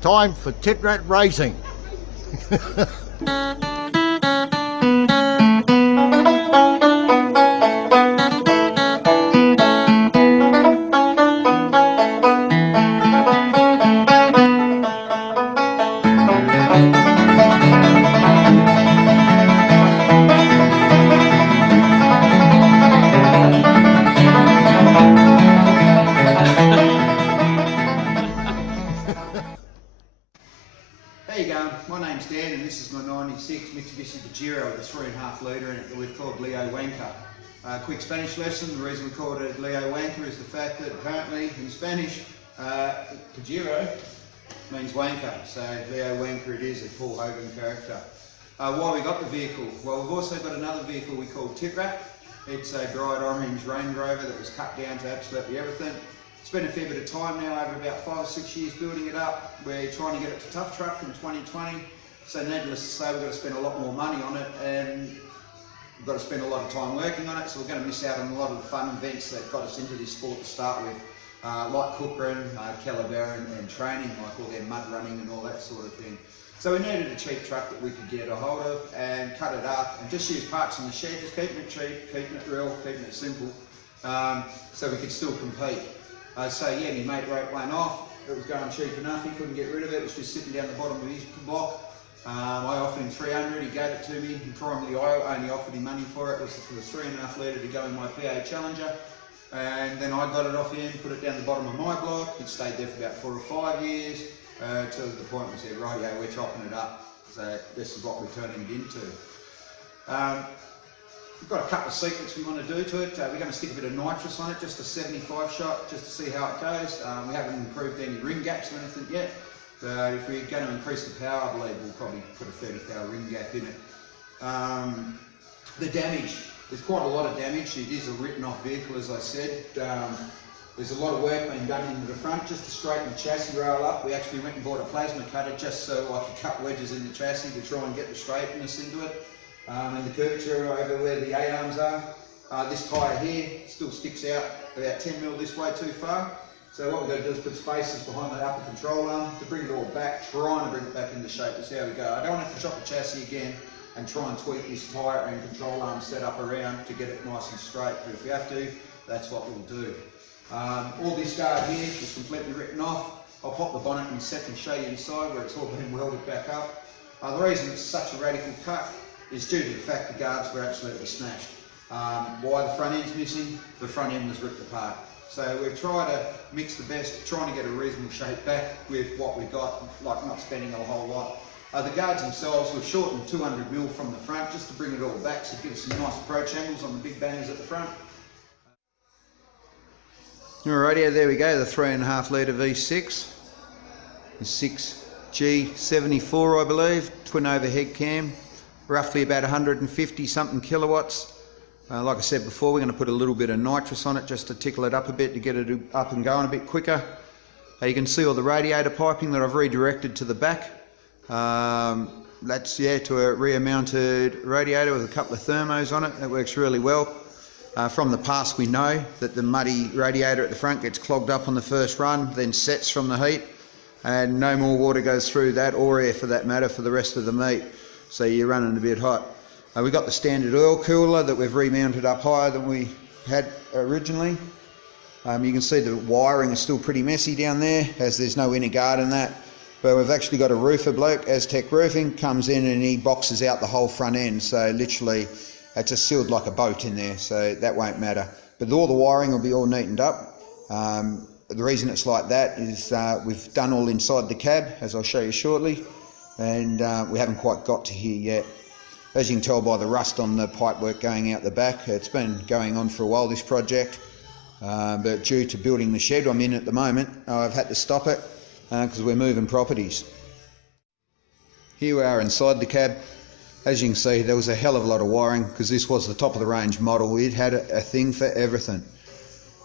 Time for Titrat racing. How you going? My name's Dan and this is my 96 Mitsubishi Pajero with a 3.5 litre in it that we've called Leo Wanker. Quick Spanish lesson, the reason we called it Leo Wanker is the fact that apparently in Spanish, Pajero means wanker, so Leo Wanker it is, a Paul Hogan character. Why we got the vehicle? Well, we've also got another vehicle we call Titrat. It's a bright orange Range Rover that was cut down to absolutely everything. Spent a fair bit of time now, over about 5 or 6 years building it up. We're trying to get it to Tough Truck in 2020, so needless to say we've got to spend a lot more money on it and we've got to spend a lot of time working on it, so we're going to miss out on a lot of the fun events that got us into this sport to start with, like Cook Run, Calabar and training, like all their mud running and all that sort of thing. So we needed a cheap truck that we could get a hold of and cut it up and just use parts in the shed, just keeping it cheap, keeping it real, keeping it simple, so we could still compete. So yeah, my mate wrote one off, it was going cheap enough, he couldn't get rid of it, it was just sitting down the bottom of his block. I offered him 300, he gave it to me, and primarily I only offered him money for it, it was for the 3.5 litre to go in my PA Challenger. And then I got it off him, put it down the bottom of my block, it stayed there for about 4 or 5 years, to the point we said, right, yeah, we're chopping it up, so this is what we're turning it into. We've got a couple of secrets we want to do to it. We're going to stick a bit of nitrous on it, just a 75 shot, just to see how it goes. We haven't improved any ring gaps or anything yet, but if we're going to increase the power, I believe we'll probably put a 30 power ring gap in it. The damage, there's quite a lot of damage. It is a written off vehicle, as I said. There's a lot of work being done into the front just to straighten the chassis rail up. We actually went and bought a plasma cutter just so I could cut wedges in the chassis to try and get the straightness into it. And the curvature over where the A-arms are. This tyre here still sticks out about 10 mil this way too far. So what we've got to do is put spaces behind the upper control arm to bring it all back, trying to bring it back into shape. That's how we go. I don't have to chop the chassis again and try and tweak this tyre and control arm set up around to get it nice and straight, but if we have to, that's what we'll do. All this guard here is completely written off. I'll pop the bonnet in a second and show you inside where it's all been welded back up. The reason it's such a radical cut is due to the fact the guards were absolutely smashed. Why the front end's missing? The front end was ripped apart. So we've tried to mix the best, trying to get a reasonable shape back with what we got, like not spending a whole lot. The guards themselves, we've shortened 200 mil from the front just to bring it all back, so give us some nice approach angles on the big bangers at the front. Alrighty, there we go, the 3.5 litre V6, the 6G74 I believe, twin overhead cam. Roughly about 150 something kilowatts. Like I said before, we're going to put a little bit of nitrous on it just to tickle it up a bit to get it up and going a bit quicker. You can see all the radiator piping that I've redirected to the back. That's to a rear mounted radiator with a couple of thermos on it. That works really well. From the past we know that the muddy radiator at the front gets clogged up on the first run, then sets from the heat, and no more water goes through that, or air for that matter, for the rest of the meet. So you're running a bit hot. We've got the standard oil cooler that we've remounted up higher than we had originally. You can see the wiring is still pretty messy down there, as there's no inner guard in that. But we've actually got a roofer bloke, Aztec Roofing, comes in and he boxes out the whole front end. So literally it's just sealed like a boat in there, so that won't matter. But all the wiring will be all neatened up. The reason it's like that is we've done all inside the cab, as I'll show you shortly. And we haven't quite got to here yet. As you can tell by the rust on the pipework going out the back, it's been going on for a while, this project, but due to building the shed I'm in at the moment, I've had to stop it because we're moving properties. Here we are inside the cab. As you can see, there was a hell of a lot of wiring because this was the top of the range model. It had a thing for everything.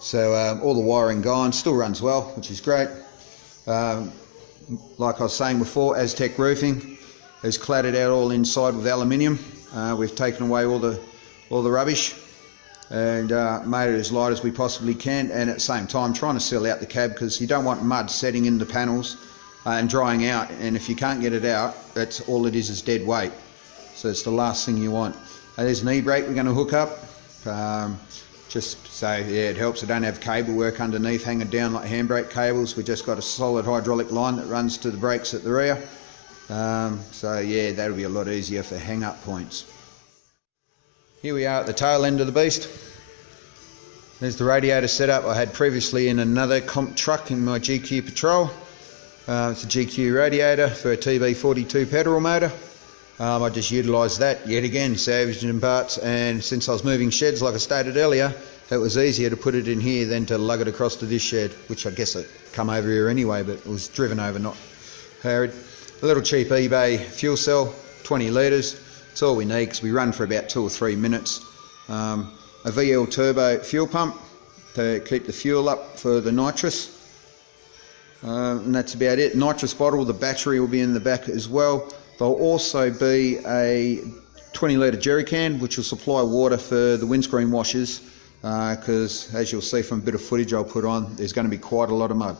So all the wiring gone, still runs well, which is great. Like I was saying before, Aztec Roofing has cladded out all inside with aluminium. We've taken away all the rubbish and made it as light as we possibly can, and at the same time trying to seal out the cab because you don't want mud setting in the panels and drying out, and if you can't get it out, that's all it is dead weight. So it's the last thing you want. There's an e-brake we're going to hook up, just so yeah, it helps. I don't have cable work underneath hanging down like handbrake cables. We just got a solid hydraulic line that runs to the brakes at the rear. So yeah, that'll be a lot easier for hang-up points. Here we are at the tail end of the beast. There's the radiator setup I had previously in another comp truck in my GQ Patrol. It's a GQ radiator for a TB42 pedal motor. I just utilised that yet again, salvaged in parts, and since I was moving sheds like I stated earlier, it was easier to put it in here than to lug it across to this shed, which I guess it come over here anyway, but it was driven over, not harried. A little cheap eBay fuel cell, 20 litres. It's all we need because we run for about 2 or 3 minutes. A VL turbo fuel pump to keep the fuel up for the nitrous. And that's about it. Nitrous bottle, the battery will be in the back as well. There'll also be a 20 litre jerry can which will supply water for the windscreen washers, because as you'll see from a bit of footage I'll put on, there's going to be quite a lot of mud.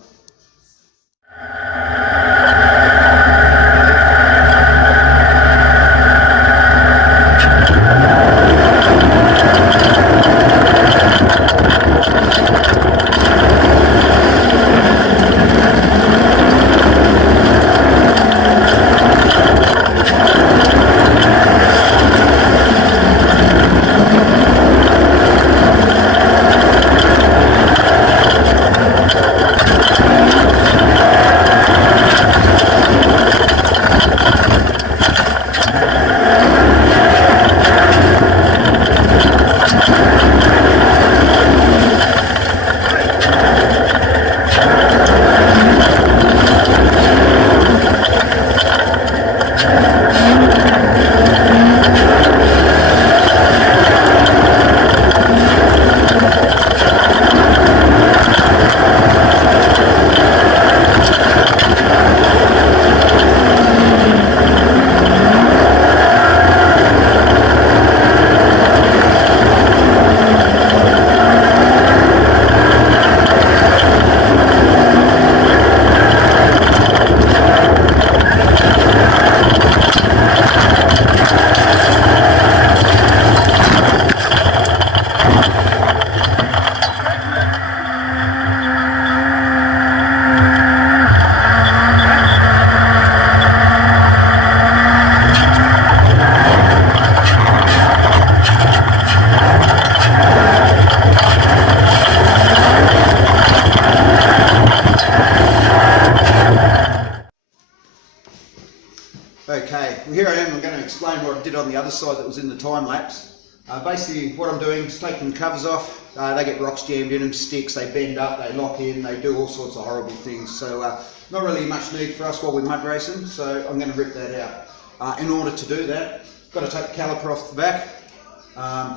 Okay, well here I am. I'm going to explain what I did on the other side that was in the time lapse. Basically what I'm doing is taking the covers off. They get rocks jammed in them, sticks, they bend up, they lock in, they do all sorts of horrible things. So not really much need for us while we're mud racing, so I'm going to rip that out. In order to do that, got to take the caliper off the back,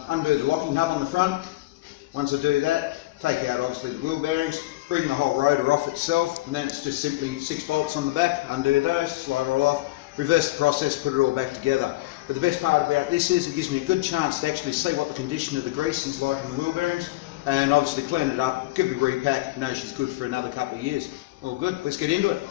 undo the locking hub on the front. Once I do that, take out obviously the wheel bearings, bring the whole rotor off itself, and then it's just simply 6 bolts on the back, undo those, slide it all off, reverse the process, put it all back together. But the best part about this is it gives me a good chance to actually see what the condition of the grease is like in the wheel bearings, and obviously clean it up, give it a repack, know she's good for another couple of years. All good, let's get into it.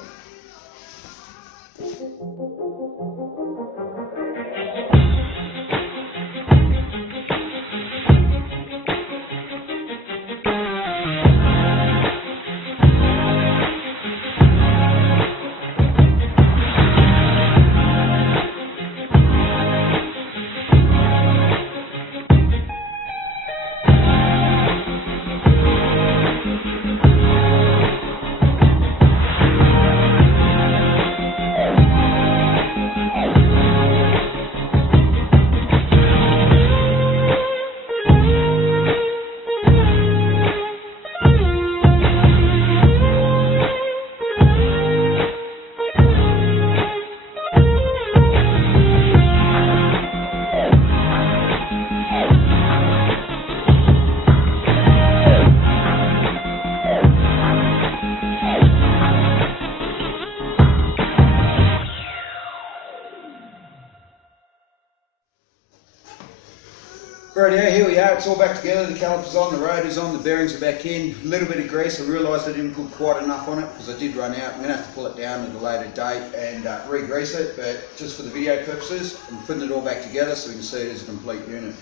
Rightio, here we are, it's all back together, the caliper's on, the rotor's on, the bearings are back in, a little bit of grease. I realised I didn't put quite enough on it because I did run out. I'm going to have to pull it down at a later date and re-grease it, but just for the video purposes, I'm putting it all back together so we can see it as a complete unit.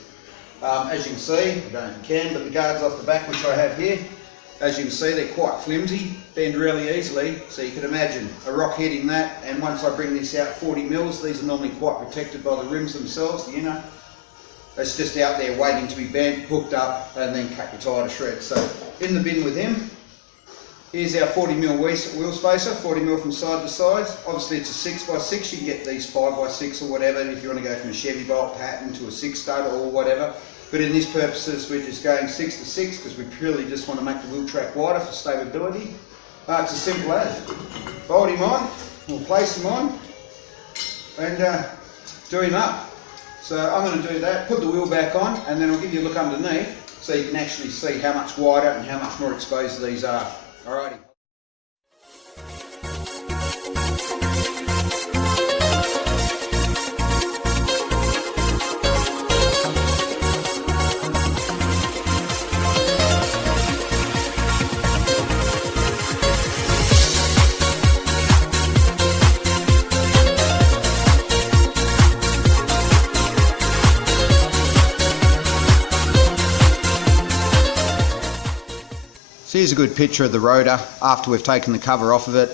As you can see, I don't know if you can, but the guards off the back which I have here, as you can see they're quite flimsy, bend really easily, so you can imagine a rock hitting that, and once I bring this out 40 mils, these are normally quite protected by the rims themselves, the inner. It's just out there waiting to be bent, hooked up, and then cut your tyre to shreds. So in the bin with him, here's our 40mm wheel spacer, 40mm from side to side. Obviously it's a 6x6, you can get these 5x6 or whatever if you want to go from a Chevy bolt pattern to a 6 stud or whatever. But in this purposes we're just going 6 to 6 because we purely just want to make the wheel track wider for stability. It's as simple as fold him on, we'll place him on and do him up. So I'm going to do that, put the wheel back on, and then I'll give you a look underneath so you can actually see how much wider and how much more exposed these are. Alrighty. So here's a good picture of the rotor after we've taken the cover off of it.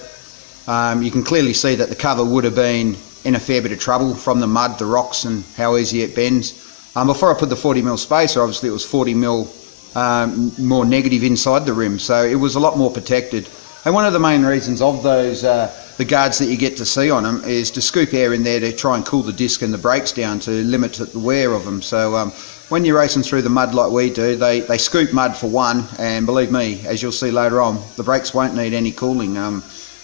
You can clearly see that the cover would have been in a fair bit of trouble from the mud, the rocks and how easy it bends. Before I put the 40mm spacer, obviously it was 40mm more negative inside the rim, so it was a lot more protected. And one of the main reasons of those, the guards that you get to see on them, is to scoop air in there to try and cool the disc and the brakes down to limit the wear of them. So when you're racing through the mud like we do, they scoop mud for one, and believe me, as you'll see later on, the brakes won't need any cooling.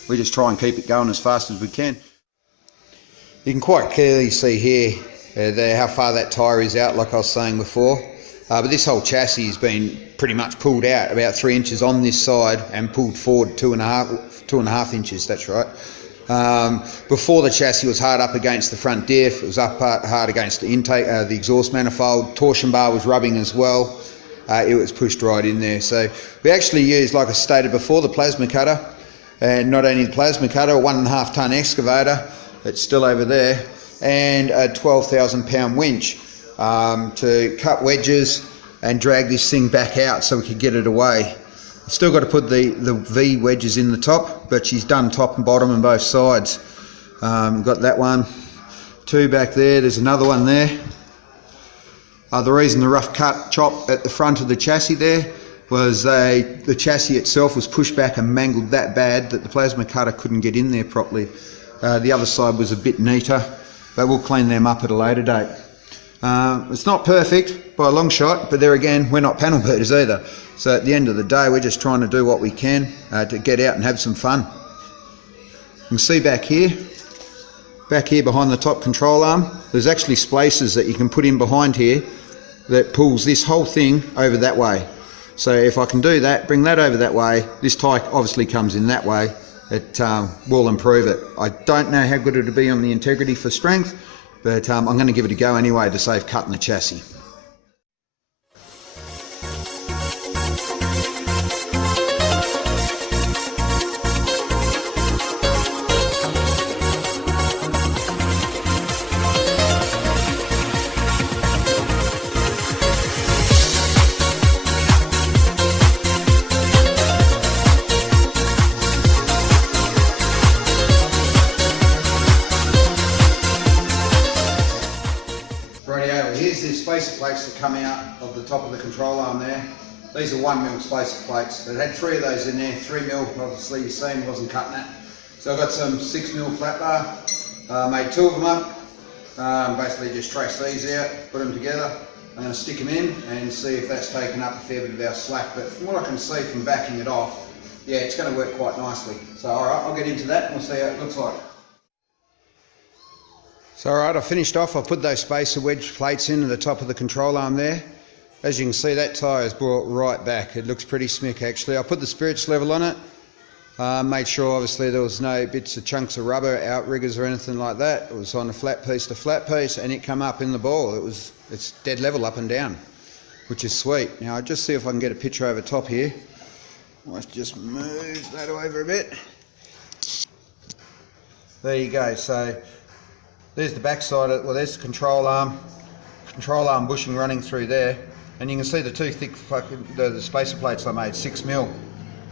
We just try and keep it going as fast as we can. You can quite clearly see here there how far that tyre is out, like I was saying before. But this whole chassis has been pretty much pulled out about 3 inches on this side and pulled forward 2.5 inches, that's right. Before the chassis was hard up against the front diff, it was up hard against the intake, the exhaust manifold, torsion bar was rubbing as well. It was pushed right in there. So we actually used, like I stated before, the plasma cutter, and not only the plasma cutter, a 1.5 tonne excavator that's still over there, and a 12,000 pound winch to cut wedges and drag this thing back out so we could get it away. I've still got to put the V wedges in the top, but she's done top and bottom on both sides. Got that one, 2 back there, there's another one there. The reason the rough cut chop at the front of the chassis there was the chassis itself was pushed back and mangled that bad that the plasma cutter couldn't get in there properly. The other side was a bit neater, but we'll clean them up at a later date. It's not perfect by a long shot, but there again, we're not panel beaters either. So at the end of the day, we're just trying to do what we can to get out and have some fun. You can see back here behind the top control arm, there's actually splices that you can put in behind here that pulls this whole thing over that way. So if I can do that, bring that over that way, this tie obviously comes in that way, it will improve it. I don't know how good it'll be on the integrity for strength, but I'm going to give it a go anyway to save cutting the chassis. Here's the spacer plates that come out of the top of the control arm there. These are 1mm spacer plates. It had 3 of those in there, 3mm, obviously you've seen, wasn't cutting it. So I've got some 6mm flat bar, made 2 of them up, basically just trace these out, put them together. I'm going to stick them in and see if that's taken up a fair bit of our slack, but from what I can see from backing it off, yeah, it's going to work quite nicely. So alright, I'll get into that and we'll see how it looks like. So alright, I finished off, I put those spacer wedge plates into the top of the control arm there. As you can see, that tyre is brought right back. It looks pretty smick actually. I put the spirits level on it, Made sure obviously there was no bits of chunks of rubber, outriggers or anything like that. It was on a flat piece to flat piece, and it come up in the ball. It's dead level up and down, which is sweet. Now I'll just see if I can get a picture over top here. Let's just move that over a bit. There you go. So there's the back side of it. Well, there's the control arm bushing running through there, and you can see the two thick the spacer plates I made, 6mm.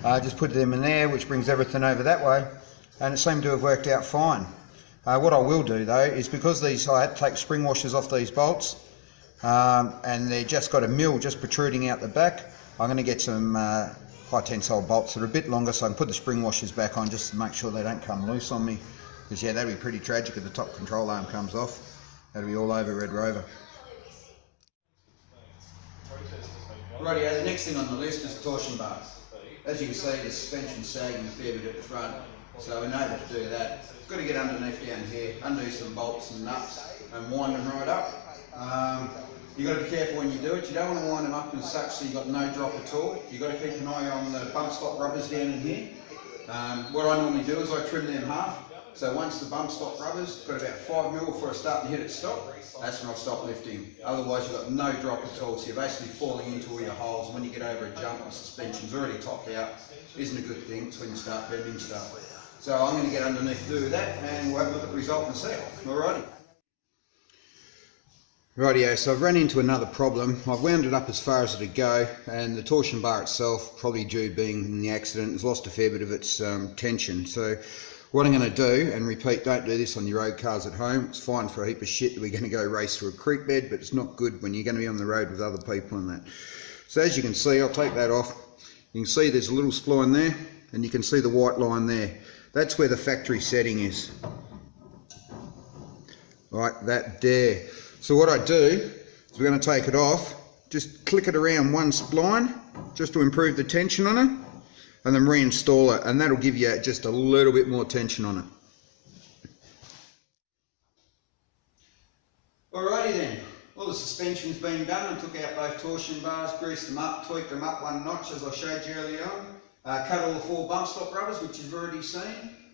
I just put them in there, which brings everything over that way, and it seemed to have worked out fine. What I will do though is, because I had to take spring washers off these bolts, and they've just got a mill just protruding out the back, I'm going to get some high tensile bolts that are a bit longer so I can put the spring washers back on, just to make sure they don't come loose on me. Because yeah, that'd be pretty tragic if the top control arm comes off. That'd be all over Red Rover. Rightio, the next thing on the list is torsion bars. As you can see, the suspension's sagging a fair bit at the front, so we're able to do that. Got to get underneath down here, undo some bolts and nuts, and wind them right up. You've got to be careful when you do it. You don't want to wind them up in such so you've got no drop at all. You've got to keep an eye on the bump stop rubbers down in here. What I normally do is I trim them half. So once the bump stop rubber's got about 5mm before I start to hit it stop, that's when I'll stop lifting. Otherwise you've got no drop at all, so you're basically falling into all your holes, and when you get over a jump, the suspension's already topped out. Isn't a good thing, it's when you start bending stuff. So I'm going to get underneath to do that, and we'll have a look at the result and see. Alrighty. Rightio, so I've run into another problem. I've wound it up as far as it'd go, and the torsion bar itself, probably due being in the accident, has lost a fair bit of its tension. So what I'm going to do, and repeat, don't do this on your road cars at home. It's fine for a heap of shit that we're going to go race through a creek bed, but it's not good when you're going to be on the road with other people and that. So as you can see, I'll take that off. You can see there's a little spline there, and you can see the white line there. That's where the factory setting is. Like that there. So what I do is we're going to take it off, just click it around one spline, just to improve the tension on it, and then reinstall it, and that'll give you just a little bit more tension on it. Alrighty then, all the suspension's been done. I took out both torsion bars, greased them up, tweaked them up one notch as I showed you earlier on. Cut all the 4 bump stop rubbers, which you've already seen.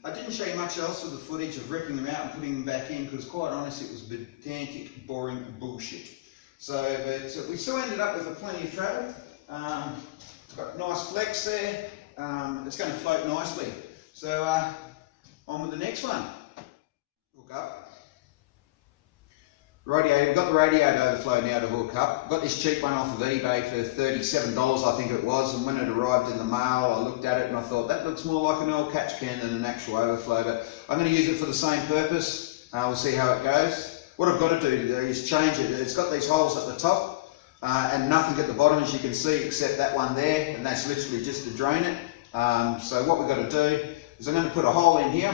I didn't show you much else of the footage of ripping them out and putting them back in, because quite honestly it was pedantic, boring bullshit. So, but we still ended up with plenty of travel. It's got nice flex there. It's going to float nicely. So on with the next one. Hook up. Rightio, we've got the radiator overflow now to hook up. Got this cheap one off of eBay for $37 I think it was, and when it arrived in the mail I looked at it and I thought that looks more like an oil catch can than an actual overflow, but I'm going to use it for the same purpose. We'll see how it goes. What I've got to do is change it. It's got these holes at the top and nothing at the bottom, as you can see, except that one there, and that's literally just to drain it. So what we've got to do is I'm going to put a hole in here,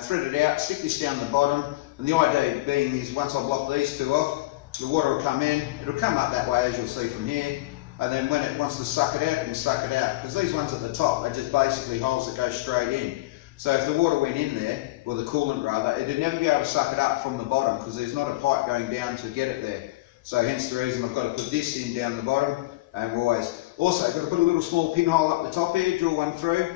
thread it out, stick this down the bottom, and the idea being is once I block these two off, the water will come in, it'll come up that way as you'll see from here, and then when it wants to suck it out, it can suck it out, because these ones at the top are just basically holes that go straight in. So if the water went in there, or the coolant rather, it'd never be able to suck it up from the bottom, because there's not a pipe going down to get it there. So hence the reason I've got to put this in down the bottom, and we're always also got to put a little small pinhole up the top here, drill one through,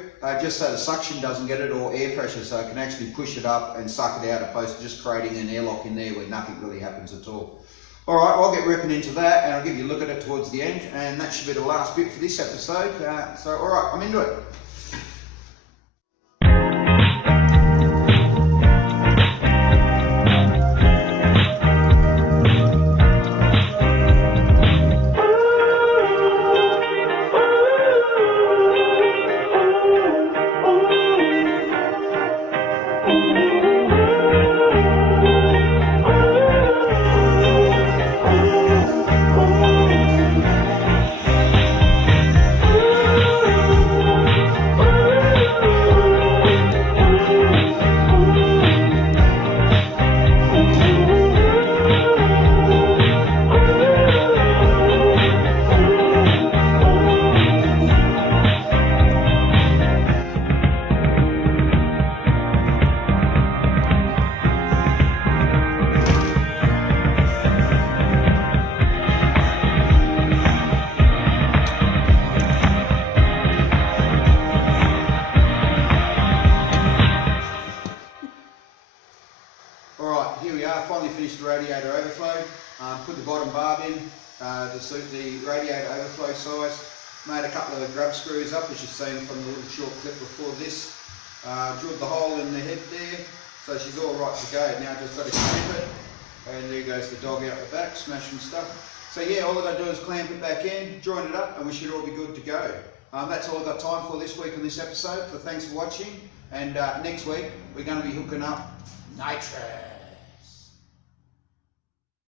just so the suction doesn't get it, or air pressure, so it can actually push it up and suck it out, opposed to just creating an airlock in there where nothing really happens at all. Alright, I'll get ripping into that and I'll give you a look at it towards the end, and that should be the last bit for this episode. So alright, I'm into it. Alright, here we are, finally finished the radiator overflow. Put the bottom barb in to suit the radiator overflow size. Made a couple of grub screws up, as you've seen from the little short clip before this. Drilled the hole in the head there, so she's all right to go. Now just got to clamp it, and there goes the dog out the back, smashing stuff. So yeah, all I've got to do is clamp it back in, join it up, and we should all be good to go. That's all I've got time for this week on this episode, so thanks for watching. And next week, we're going to be hooking up Nitrat.